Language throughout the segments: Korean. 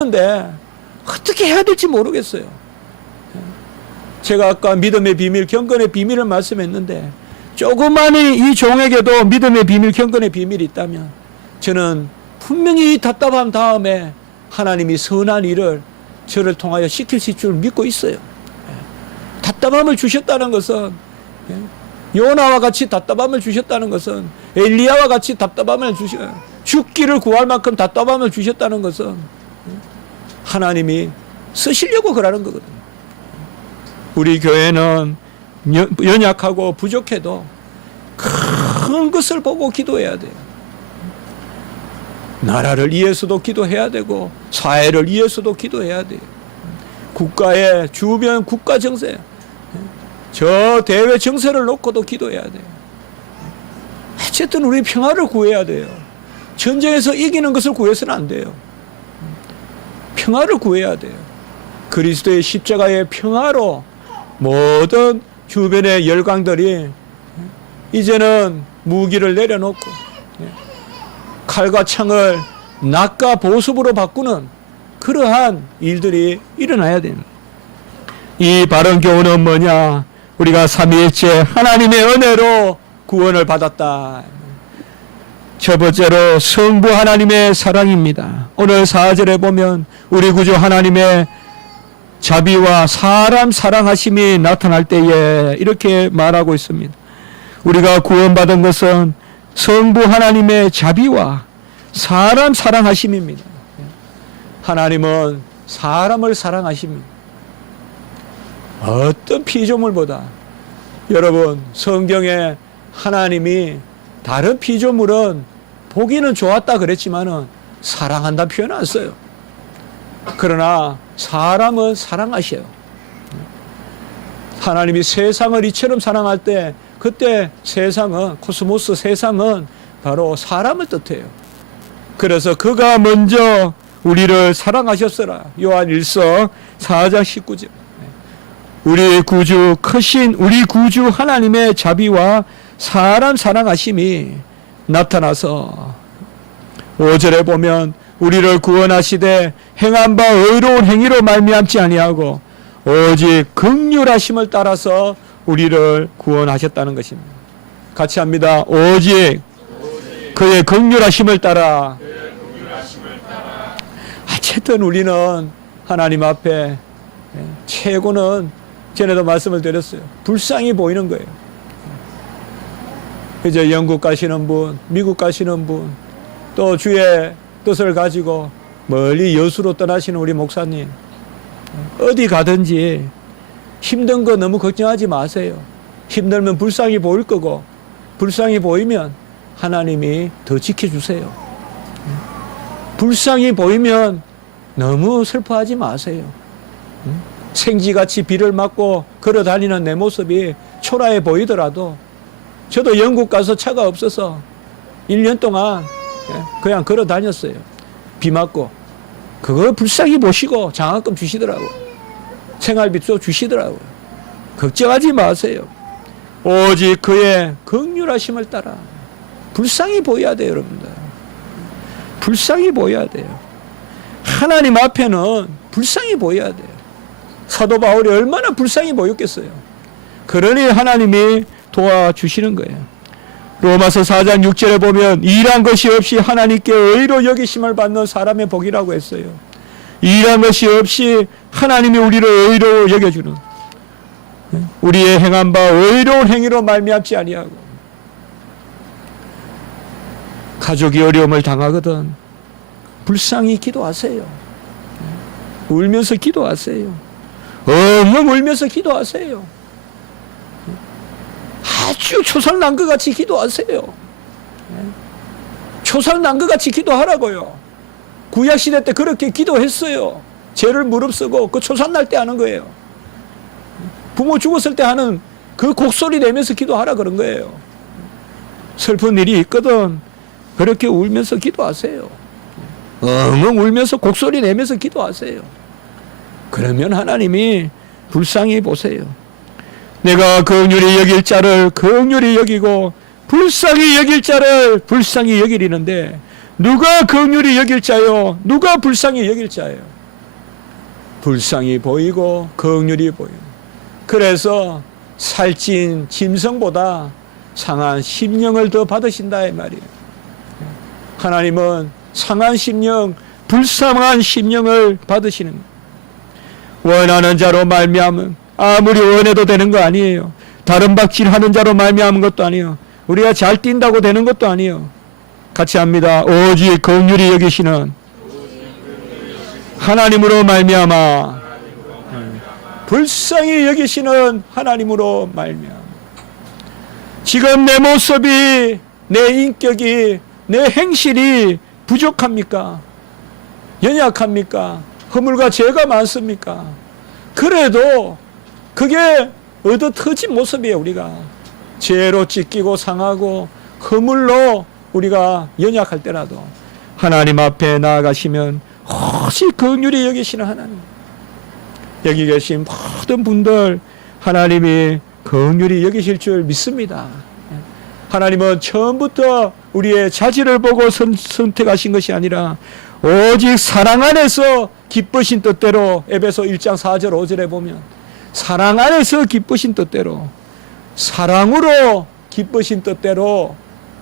근데 어떻게 해야 될지 모르겠어요. 제가 아까 믿음의 비밀, 경건의 비밀을 말씀했는데 조그마한 이 종에게도 믿음의 비밀, 경건의 비밀이 있다면 저는 분명히 이 답답한 다음에 하나님이 선한 일을 저를 통하여 시키실 줄 믿고 있어요. 답답함을 주셨다는 것은, 요나와 같이 답답함을 주셨다는 것은, 엘리야와 같이 답답함을 죽기를 구할 만큼 답답함을 주셨다는 것은 하나님이 쓰시려고 그러는 거거든요. 우리 교회는 연약하고 부족해도 큰 것을 보고 기도해야 돼요. 나라를 위해서도 기도해야 되고 사회를 위해서도 기도해야 돼요. 국가의 주변 국가 정세, 저 대외 정세를 놓고도 기도해야 돼요. 어쨌든 우리 평화를 구해야 돼요. 전쟁에서 이기는 것을 구해서는 안 돼요. 평화를 구해야 돼요. 그리스도의 십자가의 평화로 모든 주변의 열강들이 이제는 무기를 내려놓고 칼과 창을 낫과 보습으로 바꾸는 그러한 일들이 일어나야 됩니다. 이 바른 교훈은 뭐냐? 우리가 삼위일체 하나님의 은혜로 구원을 받았다. 첫 번째로 성부 하나님의 사랑입니다. 오늘 4절에 보면 우리 구주 하나님의 자비와 사람 사랑하심이 나타날 때에 이렇게 말하고 있습니다. 우리가 구원받은 것은 성부 하나님의 자비와 사람 사랑하심입니다. 하나님은 사람을 사랑하십니다. 어떤 피조물보다. 여러분, 성경에 하나님이 다른 피조물은 보기는 좋았다 그랬지만은 사랑한다 표현 안 써요. 그러나 사람은 사랑하셔요. 하나님이 세상을 이처럼 사랑할 때 그때 세상은, 코스모스 세상은 바로 사람을 뜻해요. 그래서 그가 먼저 우리를 사랑하셨으라. 요한 1서 4장 19절. 우리 구주 크신 우리 구주 하나님의 자비와 사람 사랑하심이 나타나서 5절에 보면 우리를 구원하시되 행한 바 의로운 행위로 말미암지 아니하고 오직 긍휼하심을 따라서 우리를 구원하셨다는 것입니다. 같이 합니다. 오직 그의 긍휼하심을 따라. 어쨌든 우리는 하나님 앞에 최고는 전에도 말씀을 드렸어요. 불쌍히 보이는 거예요. 이제 영국 가시는 분, 미국 가시는 분, 또 주의 뜻을 가지고 멀리 여수로 떠나시는 우리 목사님, 어디 가든지 힘든 거 너무 걱정하지 마세요. 힘들면 불쌍히 보일 거고, 불쌍히 보이면 하나님이 더 지켜주세요. 불쌍히 보이면 너무 슬퍼하지 마세요. 생쥐같이 비를 맞고 걸어 다니는 내 모습이 초라해 보이더라도, 저도 영국 가서 차가 없어서 1년 동안 그냥 걸어 다녔어요. 비 맞고. 그거 불쌍히 보시고 장학금 주시더라고요. 생활비도 주시더라고요. 걱정하지 마세요. 오직 그의 긍휼하심을 따라. 불쌍히 보여야 돼요, 여러분들. 불쌍히 보여야 돼요. 하나님 앞에는 불쌍히 보여야 돼요. 사도 바울이 얼마나 불쌍히 보였겠어요. 그러니 하나님이 도와주시는 거예요. 로마서 4장 6절에 보면 일한 것이 없이 하나님께 의로 여기심을 받는 사람의 복이라고 했어요. 일한 것이 없이 하나님이 우리를 의로 여겨주는, 우리의 행한 바 의로운 행위로 말미암지 아니하고. 가족이 어려움을 당하거든 불쌍히 기도하세요. 울면서 기도하세요. 엉엉 울면서 기도하세요. 아주 초상난 것 같이 기도하세요. 초상난 것 같이 기도하라고요. 구약시대 때 그렇게 기도했어요. 죄를 무릅쓰고 그 초상날 때 하는 거예요. 부모 죽었을 때 하는 그 곡소리 내면서 기도하라 그런 거예요. 슬픈 일이 있거든 그렇게 울면서 기도하세요. 엉엉 울면서 곡소리 내면서 기도하세요. 그러면 하나님이 불쌍히 보세요. 내가 긍휼히 여길 자를 긍휼히 여기고 불쌍히 여길 자를 불쌍히 여기리는데 누가 긍휼히 여길 자요? 누가 불쌍히 여길 자요? 불쌍히 보이고 긍휼히 보이고. 그래서 살찐 짐승보다 상한 심령을 더 받으신다 이 말이에요. 하나님은 상한 심령, 불쌍한 심령을 받으시는 거예요. 원하는 자로 말미암은 아무리 원해도 되는 거 아니에요. 다른 박질하는 자로 말미암은 것도 아니에요. 우리가 잘 뛴다고 되는 것도 아니에요. 같이 합니다. 오직 긍휼히 여기시는 하나님으로 말미암아, 불쌍히 여기시는 하나님으로 말미암아. 지금 내 모습이, 내 인격이, 내 행실이 부족합니까? 연약합니까? 허물과 죄가 많습니까? 그래도 그게 얻어터진 모습이에요. 우리가 죄로 찢기고 상하고 허물로 우리가 연약할 때라도 하나님 앞에 나아가시면 오직 긍휼히 여기시는 하나님. 여기 계신 모든 분들 하나님이 긍휼히 여기실 줄 믿습니다. 하나님은 처음부터 우리의 자질을 보고 선택하신 것이 아니라 오직 사랑 안에서 기쁘신 뜻대로, 에베소 1장 4절 5절에 보면 사랑 안에서 기쁘신 뜻대로, 사랑으로 기쁘신 뜻대로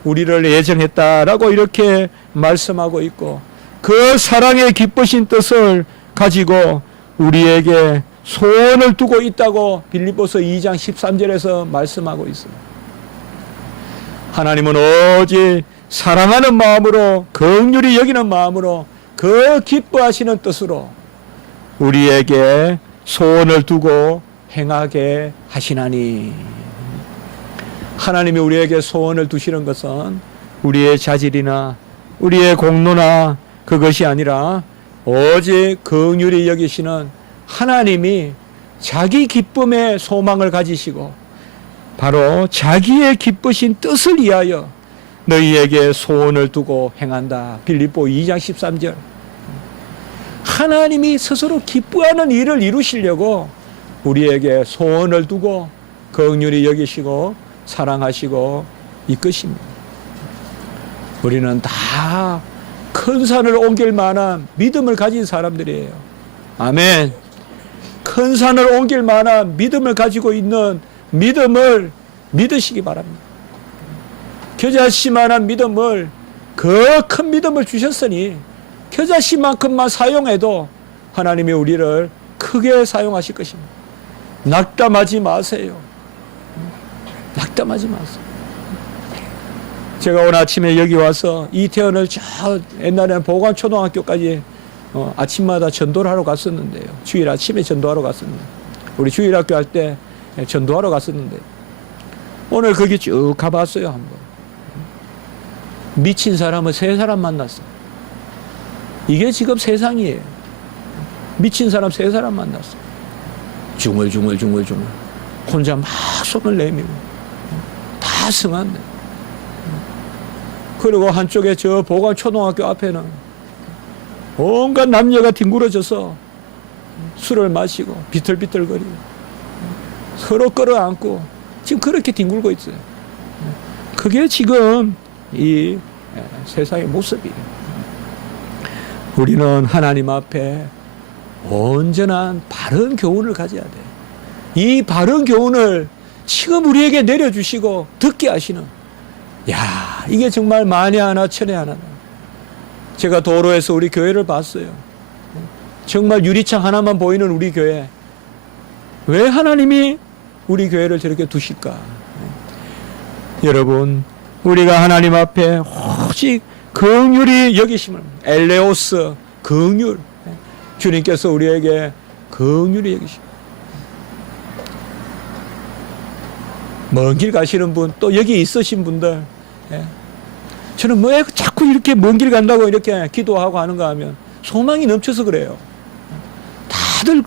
우리를 예정했다라고 이렇게 말씀하고 있고, 그 사랑의 기쁘신 뜻을 가지고 우리에게 소원을 두고 있다고 빌립보서 2장 13절에서 말씀하고 있습니다. 하나님은 오직 사랑하는 마음으로, 긍휼히 여기는 마음으로, 그 기뻐하시는 뜻으로 우리에게 소원을 두고 행하게 하시나니. 하나님이 우리에게 소원을 두시는 것은 우리의 자질이나 우리의 공로나 그것이 아니라 오직 긍휼히 여기시는 하나님이 자기 기쁨의 소망을 가지시고 바로 자기의 기쁘신 뜻을 위하여 너희에게 소원을 두고 행한다. 빌립보 2장 13절. 하나님이 스스로 기뻐하는 일을 이루시려고 우리에게 소원을 두고 긍휼히 여기시고 사랑하시고 이끄십니다. 우리는 다 큰 산을 옮길 만한 믿음을 가진 사람들이에요. 아멘. 큰 산을 옮길 만한 믿음을 가지고 있는 믿음을 믿으시기 바랍니다. 겨자씨만한 믿음을, 그 큰 믿음을 주셨으니 겨자씨만큼만 사용해도 하나님이 우리를 크게 사용하실 것입니다. 낙담하지 마세요. 낙담하지 마세요. 제가 오늘 아침에 여기 와서 이태원을 저 옛날에는 보관초등학교까지 아침마다 전도를 하러 갔었는데요. 주일 아침에 전도하러 갔었는데, 우리 주일학교 할 때 전도하러 갔었는데, 오늘 거기 쭉 가봤어요. 한번 미친 사람을 3사람 만났어. 이게 지금 세상이에요. 미친 사람 3사람 만났어. 중얼중얼 혼자 막 손을 내밀고 다 승한데. 그리고 한쪽에 저 보관초등학교 앞에는 온갖 남녀가 뒹굴어져서 술을 마시고 비틀비틀거리고 서로 끌어안고 지금 그렇게 뒹굴고 있어요. 그게 지금 이 세상의 모습이에요. 우리는 하나님 앞에 온전한 바른 교훈을 가져야 돼요. 이 바른 교훈을 지금 우리에게 내려주시고 듣게 하시는, 야, 이게 정말 만에 하나 천에 하나다. 제가 도로에서 우리 교회를 봤어요. 정말 유리창 하나만 보이는 우리 교회. 왜 하나님이 우리 교회를 저렇게 두실까? 여러분, 우리가 하나님 앞에 오직 긍휼히 여기심을, 엘레오스, 긍휼, 주님께서 우리에게 긍휼히 여기심. 먼 길 가시는 분, 또 여기 있으신 분들, 저는 왜 자꾸 이렇게 먼 길 간다고 이렇게 기도하고 하는가 하면 소망이 넘쳐서 그래요. 다들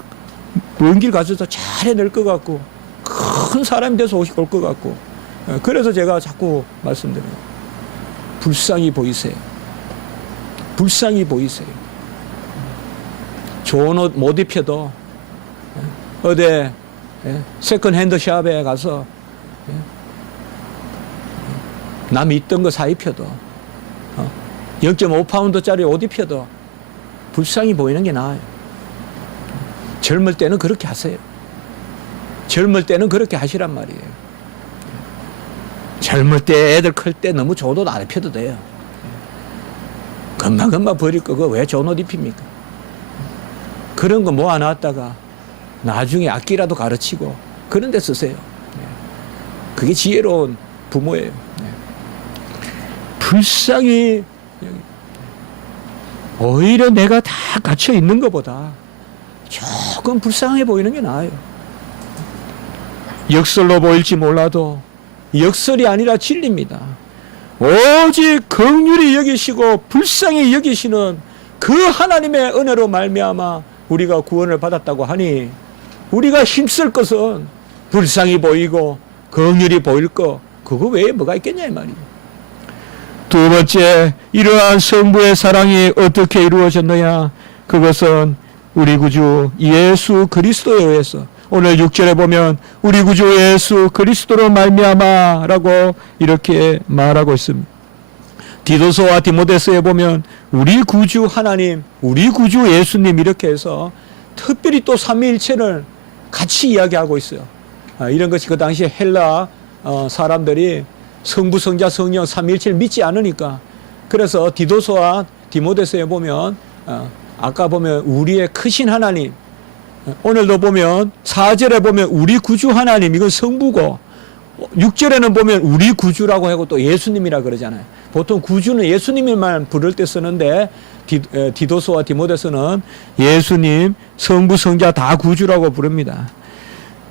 먼 길 가셔서 잘 해낼 것 같고 큰 사람이 돼서 올 것 같고, 그래서 제가 자꾸 말씀드려요. 불쌍히 보이세요. 불쌍히 보이세요. 좋은 옷 못 입혀도 어디 세컨 핸드 샵에 가서 남이 있던 거 사 입혀도 0.5파운드짜리 옷 입혀도 불쌍히 보이는 게 나아요. 젊을 때는 그렇게 하세요. 젊을 때는 그렇게 하시란 말이에요. 젊을 때 애들 클 때 너무 좋은 옷 안 입혀도 돼요. 금방금방 버릴 거 그거 왜 좋은 옷 입힙니까? 그런 거 모아놨다가 나중에 악기라도 가르치고 그런 데 쓰세요. 그게 지혜로운 부모예요. 불쌍히 오히려 내가 다 갇혀 있는 것보다 조금 불쌍해 보이는 게 나아요. 역설로 보일지 몰라도 역설이 아니라 진리입니다. 오직 긍휼히 여기시고 불쌍히 여기시는 그 하나님의 은혜로 말미암아 우리가 구원을 받았다고 하니 우리가 힘쓸 것은 불쌍히 보이고 긍휼히 보일 거 그거 외에 뭐가 있겠냐 이 말이에요. 두 번째, 이러한 성부의 사랑이 어떻게 이루어졌느냐? 그것은 우리 구주 예수 그리스도에 의해서 오늘 6절에 보면 우리 구주 예수 그리스도로 말미암아라고 이렇게 말하고 있습니다. 디도서와 디모데서에 보면 우리 구주 하나님, 우리 구주 예수님 이렇게 해서 특별히 또 삼위일체를 같이 이야기하고 있어요. 이런 것이 그 당시에 헬라 사람들이 성부, 성자, 성령 삼위일체를 믿지 않으니까 그래서 디도서와 디모데서에 보면 아까 보면 우리의 크신 하나님, 오늘도 보면 4절에 보면 우리 구주 하나님, 이건 성부고 6절에는 보면 우리 구주라고 하고 또 예수님이라 그러잖아요. 보통 구주는 예수님만 부를 때 쓰는데 디도서와 디모데서는 예수님, 성부, 성자 다 구주라고 부릅니다.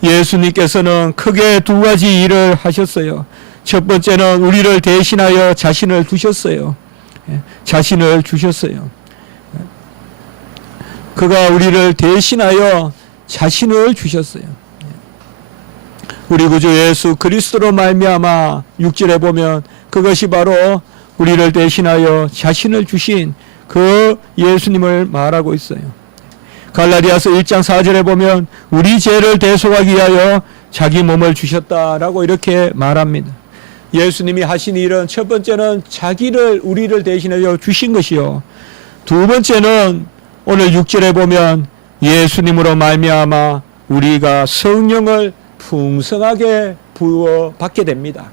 예수님께서는 크게 두 가지 일을 하셨어요. 첫 번째는 우리를 대신하여 자신을 두셨어요. 자신을 주셨어요. 그가 우리를 대신하여 자신을 주셨어요. 우리 구주 예수 그리스도로 말미암아 6절에 보면 그것이 바로 우리를 대신하여 자신을 주신 그 예수님을 말하고 있어요. 갈라디아서 1장 4절에 보면 우리 죄를 대속하기 위하여 자기 몸을 주셨다라고 이렇게 말합니다. 예수님이 하신 일은 첫 번째는 자기를 우리를 대신하여 주신 것이요. 두 번째는 오늘 6절에 보면 예수님으로 말미암아 우리가 성령을 풍성하게 부어 받게 됩니다.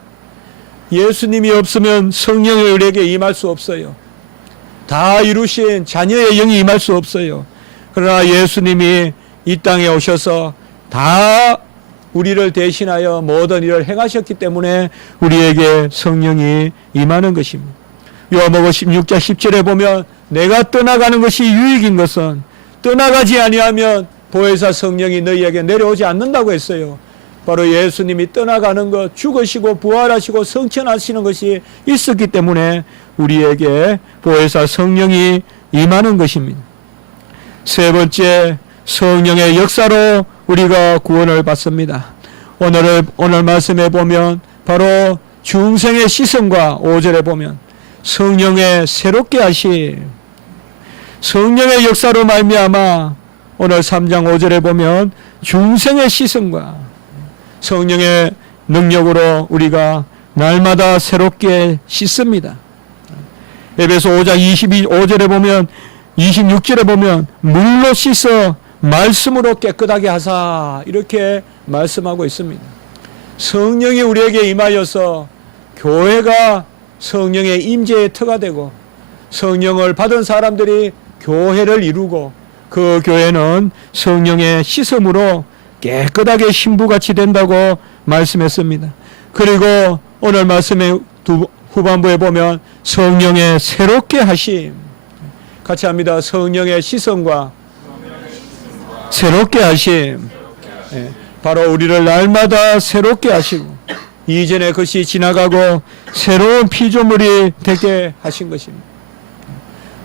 예수님이 없으면 성령이 우리에게 임할 수 없어요. 다 이루신 자녀의 영이 임할 수 없어요. 그러나 예수님이 이 땅에 오셔서 다 우리를 대신하여 모든 일을 행하셨기 때문에 우리에게 성령이 임하는 것입니다. 요한복음 16장 10절에 보면 내가 떠나가는 것이 유익인 것은 떠나가지 아니하면 보혜사 성령이 너희에게 내려오지 않는다고 했어요. 바로 예수님이 떠나가는 것, 죽으시고 부활하시고 성천하시는 것이 있었기 때문에 우리에게 보혜사 성령이 임하는 것입니다. 세 번째, 성령의 역사로 우리가 구원을 받습니다. 오늘 말씀에 보면 바로 중생의 시선과 5절에 보면 성령의 새롭게 하심, 성령의 역사로 말미암아 오늘 3장 5절에 보면 중생의 시선과 성령의 능력으로 우리가 날마다 새롭게 씻습니다. 에베소 5장 22절에 보면 26절에 보면 물로 씻어 말씀으로 깨끗하게 하사 이렇게 말씀하고 있습니다. 성령이 우리에게 임하여서 교회가 성령의 임재의 터가 되고 성령을 받은 사람들이 교회를 이루고 그 교회는 성령의 씻음으로 깨끗하게 신부같이 된다고 말씀했습니다. 그리고 오늘 말씀의 후반부에 보면 성령의 새롭게 하심, 같이 합니다. 성령의 시선과 새롭게 하심. 바로 우리를 날마다 새롭게 하시고 이전의 것이 지나가고 새로운 피조물이 되게 하신 것입니다.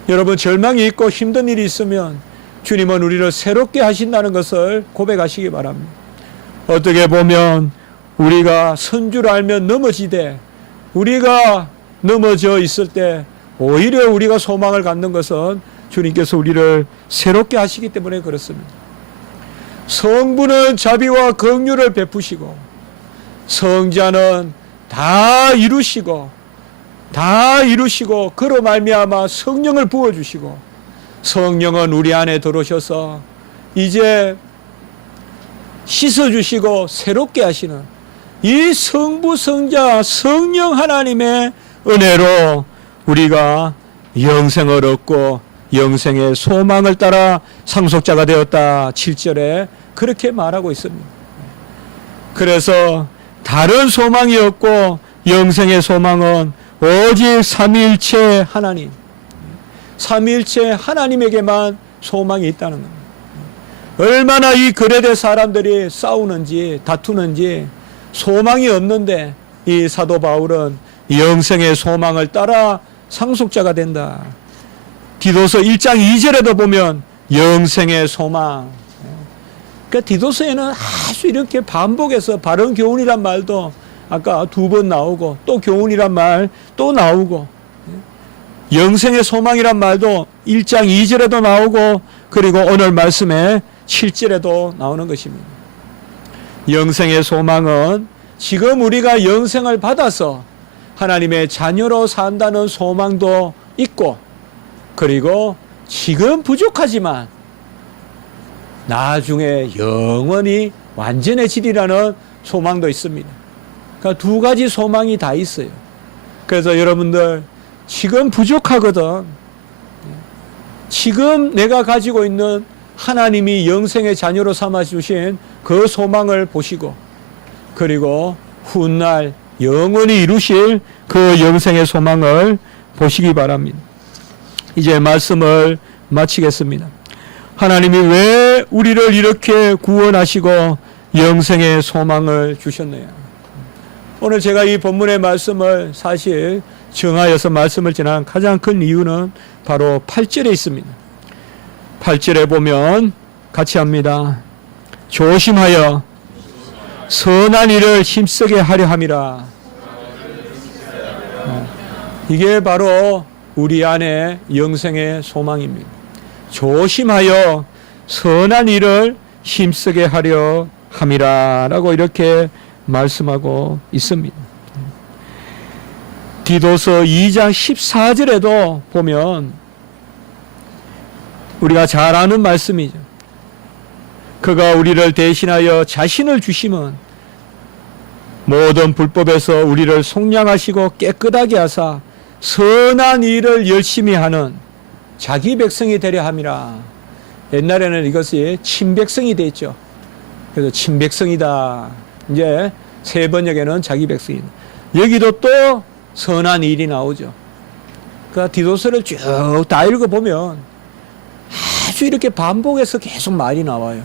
여러분, 절망이 있고 힘든 일이 있으면 주님은 우리를 새롭게 하신다는 것을 고백하시기 바랍니다. 어떻게 보면 우리가 선줄 알면 넘어지되 우리가 넘어져 있을 때 오히려 우리가 소망을 갖는 것은 주님께서 우리를 새롭게 하시기 때문에 그렇습니다. 성부는 자비와 긍휼을 베푸시고 성자는 다 이루시고 다 이루시고 그로 말미암아 성령을 부어주시고 성령은 우리 안에 들어오셔서 이제 씻어주시고 새롭게 하시는 이 성부 성자 성령 하나님의 은혜로 우리가 영생을 얻고 영생의 소망을 따라 상속자가 되었다. 7절에 그렇게 말하고 있습니다. 그래서 다른 소망이 없고 영생의 소망은 오직 삼위일체 하나님, 삼위일체 하나님에게만 소망이 있다는 겁니다. 얼마나 이 거래대 사람들이 싸우는지 다투는지 소망이 없는데 이 사도 바울은 영생의 소망을 따라 상속자가 된다. 디도서 1장 2절에도 보면 영생의 소망. 그러니까 디도서에는 아주 이렇게 반복해서 바른 교훈이란 말도 아까 2번 나오고 또 교훈이란 말 또 나오고 영생의 소망이란 말도 1장 2절에도 나오고 그리고 오늘 말씀에 7절에도 나오는 것입니다. 영생의 소망은 지금 우리가 영생을 받아서 하나님의 자녀로 산다는 소망도 있고 그리고 지금 부족하지만 나중에 영원히 완전해지리라는 소망도 있습니다. 그러니까 2가지 소망이 다 있어요. 그래서 여러분들 지금 부족하거든. 지금 내가 가지고 있는 하나님이 영생의 자녀로 삼아 주신 그 소망을 보시고 그리고 훗날 영원히 이루실 그 영생의 소망을 보시기 바랍니다. 이제 말씀을 마치겠습니다. 하나님이 왜 우리를 이렇게 구원하시고 영생의 소망을 주셨나요? 오늘 제가 이 본문의 말씀을 사실 정하여서 말씀을 전한 가장 큰 이유는 바로 8절에 있습니다. 8절에 보면 같이 합니다. 조심하여 선한 일을 힘쓰게 하려 함이라. 이게 바로 우리 안에 영생의 소망입니다. 조심하여 선한 일을 힘쓰게 하려 함이라 라고 이렇게 말씀하고 있습니다. 디도서 2장 14절에도 보면 우리가 잘 아는 말씀이죠. 그가 우리를 대신하여 자신을 주심은 모든 불법에서 우리를 속량하시고 깨끗하게 하사 선한 일을 열심히 하는 자기 백성이 되려 함이라. 옛날에는 이것이 친백성이 됐죠. 그래서 친백성이다. 이제 세 번역에는 자기 백성이다. 여기도 또 선한 일이 나오죠. 그러니까 디도서를 쭉 다 읽어보면 아주 이렇게 반복해서 계속 말이 나와요.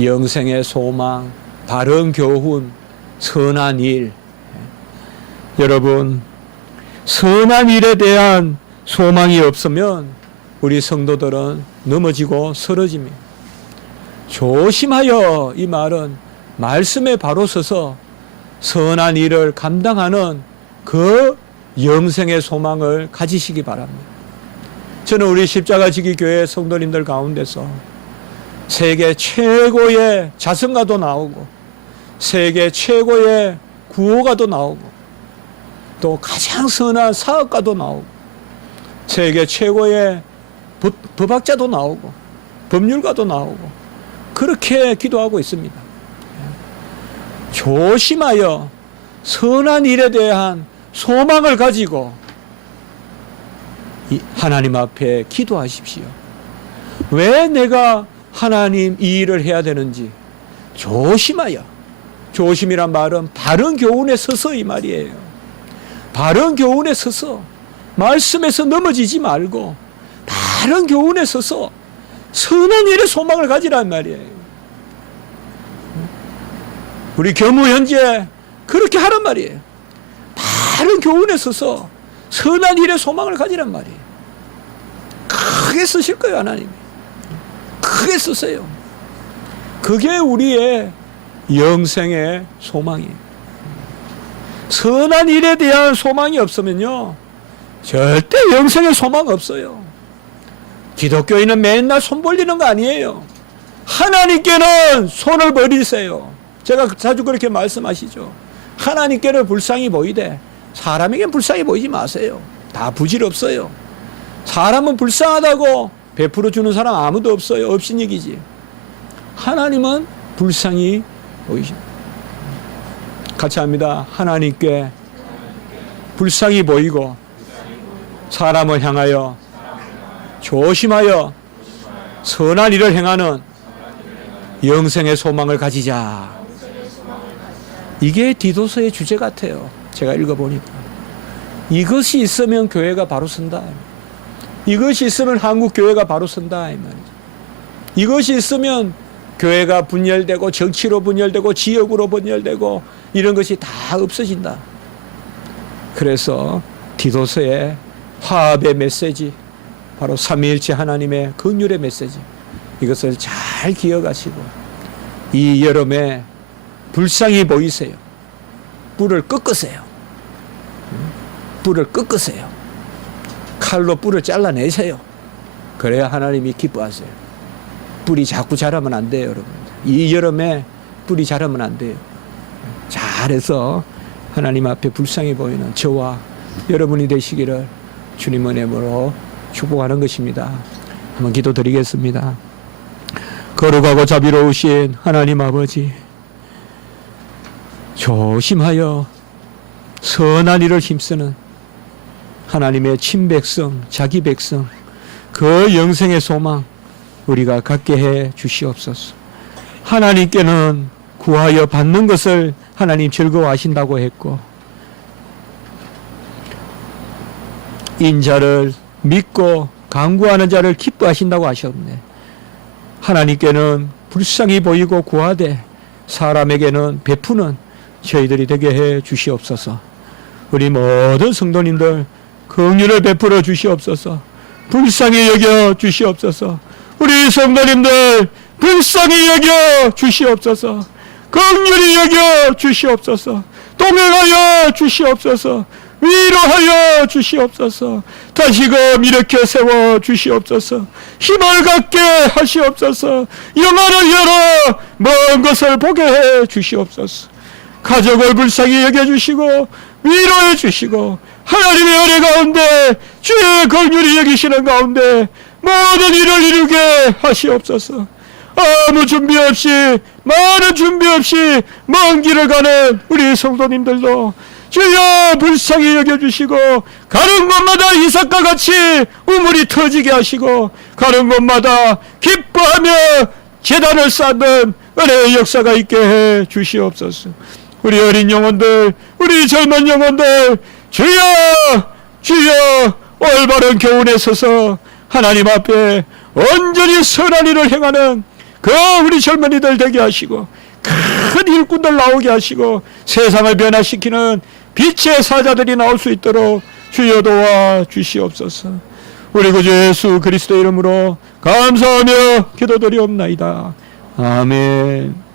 영생의 소망, 바른 교훈, 선한 일. 여러분, 선한 일에 대한 소망이 없으면 우리 성도들은 넘어지고 쓰러집니다. 조심하여 이 말은 말씀에 바로 서서 선한 일을 감당하는 그 영생의 소망을 가지시기 바랍니다. 저는 우리 십자가지기 교회 성도님들 가운데서 세계 최고의 자선가도 나오고 세계 최고의 구호가도 나오고 또 가장 선한 사업가도 나오고 세계 최고의 법학자도 나오고 법률가도 나오고 그렇게 기도하고 있습니다. 조심하여 선한 일에 대한 소망을 가지고 하나님 앞에 기도하십시오. 왜 내가 하나님 이 일을 해야 되는지 조심하여. 조심이란 말은 바른 교훈에 서서 이 말이에요. 바른 교훈에 서서 말씀에서 넘어지지 말고 바른 교훈에 서서 선한 일의 소망을 가지란 말이에요. 우리 교무 현재 그렇게 하란 말이에요. 바른 교훈에 서서 선한 일의 소망을 가지란 말이에요. 크게 쓰실 거예요, 하나님이. 크게 쓰세요. 그게 우리의 영생의 소망이에요. 선한 일에 대한 소망이 없으면요, 절대 영생의 소망 없어요. 기독교인은 맨날 손 벌리는 거 아니에요. 하나님께는 손을 벌리세요. 제가 자주 그렇게 말씀하시죠. 하나님께는 불쌍히 보이되 사람에겐 불쌍히 보이지 마세요. 다 부질없어요. 사람은 불쌍하다고 베풀어 주는 사람 아무도 없어요. 업신여기지. 하나님은 불쌍히 보이십니다. 같이 합니다. 하나님께 불쌍히 보이고 사람을 향하여 조심하여 선한 일을 행하는 영생의 소망을 가지자. 이게 디도서의 주제 같아요. 제가 읽어보니까. 이것이 있으면 교회가 바로 선다. 이것이 있으면 한국 교회가 바로 선다. 이 말이죠. 이것이 있으면 교회가 분열되고 정치로 분열되고 지역으로 분열되고 이런 것이 다 없어진다. 그래서 디도서의 화합의 메시지, 바로 삼위일체 하나님의 긍휼의 메시지, 이것을 잘 기억하시고 이 여름에 불쌍히 보이세요. 뿔을 꺾으세요. 뿔을 꺾으세요. 칼로 뿔을 잘라내세요. 그래야 하나님이 기뻐하세요. 뿔이 자꾸 자라면 안 돼요, 여러분. 이 여름에 뿔이 자라면 안 돼요. 잘해서 하나님 앞에 불쌍히 보이는 저와 여러분이 되시기를 주님의 이름으로 축복하는 것입니다. 한번 기도드리겠습니다. 거룩하고 자비로우신 하나님 아버지, 조심하여 선한 일을 힘쓰는 하나님의 친백성, 자기 백성, 그 영생의 소망 우리가 갖게 해 주시옵소서. 하나님께는 구하여 받는 것을 하나님 즐거워하신다고 했고, 인자를 믿고 간구하는 자를 기뻐하신다고 하셨네. 하나님께는 불쌍히 보이고 구하되 사람에게는 베푸는 저희들이 되게 해 주시옵소서. 우리 모든 성도님들 긍휼을 베풀어 주시옵소서. 불쌍히 여겨 주시옵소서. 우리 성도님들 불쌍히 여겨 주시옵소서. 긍휼히 여겨 주시옵소서. 동행하여 주시옵소서. 위로하여 주시옵소서. 다시금 일으켜 세워 주시옵소서. 힘을 갖게 하시옵소서. 영안을 열어 먼 것을 보게 해 주시옵소서. 가족을 불쌍히 여겨주시고 위로해 주시고 하나님의 은혜 가운데 주의 긍휼이 여기시는 가운데 모든 일을 이루게 하시옵소서. 아무 준비 없이, 많은 준비 없이 먼 길을 가는 우리 성도님들도 주여 불쌍히 여겨주시고 가는 곳마다 이삭과 같이 우물이 터지게 하시고 가는 곳마다 기뻐하며 제단을 쌓는 은혜의 역사가 있게 해 주시옵소서. 우리 어린 영혼들, 우리 젊은 영혼들, 주여 주여 올바른 교훈에 서서 하나님 앞에 온전히 선한 일을 행하는 그 우리 젊은이들 되게 하시고 큰 일꾼들 나오게 하시고 세상을 변화시키는 빛의 사자들이 나올 수 있도록 주여 도와 주시옵소서. 우리 구주 예수 그리스도 이름으로 감사하며 기도드리옵나이다. 아멘.